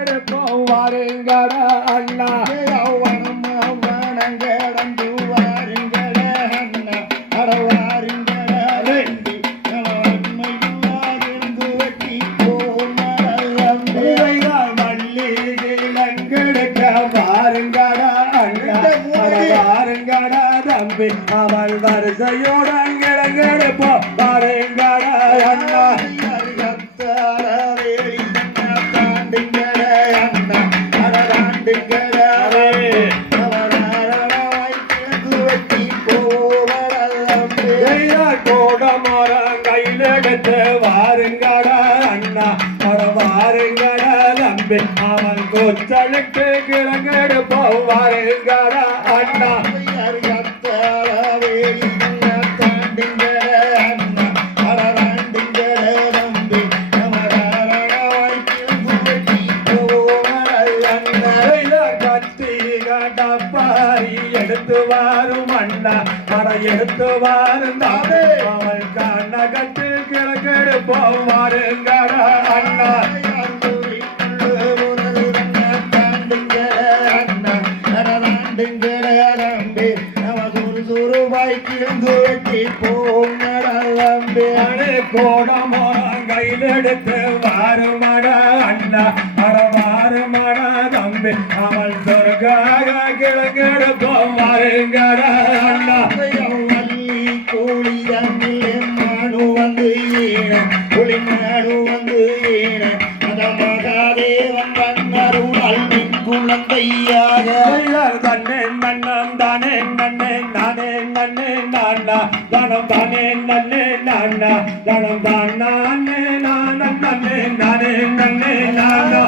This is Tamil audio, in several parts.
கிழங்கெடுப்போம் வாருங்கடா அண்ணா. வள்ளி கிழங்கெடுக்க வாருங்கடா அண்ணா. அட வாருங்கடா தம்பி அவள் வரிசையுடன் கிழங்கெடுப்போம் வாருங்கடா அண்ணா. கோடமரம் கையில் எடுத்து வாருங்கடா அண்ணா. அட வாருங்கடா நம்பி அவன் கொச்சலுக்கு கிழங்கெடுப்போம் வாருங்கடா அண்ணா. Hey! எடுத்து வாரும் அண்ணா படம் எடுத்து வாரும் தாமே அவள் கட்டு கிழக்கெடுப்போம் வாருங்கடா அண்ணா. அடே கோடமரம் எடுத்து வாருமடா அண்ணா. அட வாருமடா தம்பி. அவள் சொர்க்காக கிழக்கெடுப்போம் வாருங்கடா அண்ணா குழந்தையாக ஐயர் தன்னே நன்னம் தானே நன்னே நானே நன்னே நானா தனம் தானே நன்னே நானா தனம் தான் நானே நானே நன்னே நானே நன்னே நானா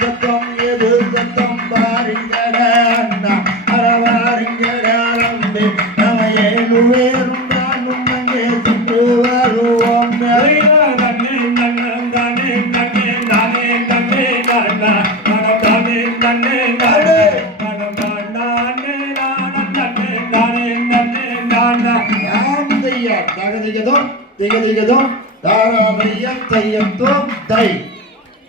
சத்தம் எது சத்தம் பாருங்கடா யாம் தையா தகதிகதும் திகதிகதும் தாராமையம் தையத்தும் தை